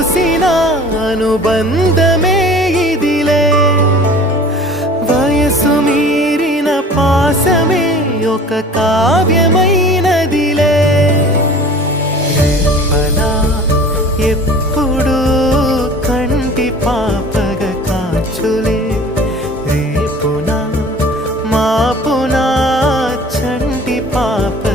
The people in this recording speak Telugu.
చూసిన అనుబంధమే ఇదిలే. వయసు మీరిన పాసమే ఒక కావ్యమైనదిలే. రేపలా ఎప్పుడు కంటి పాపగ కాచులే. రేపునా మాపునా చంటి పాప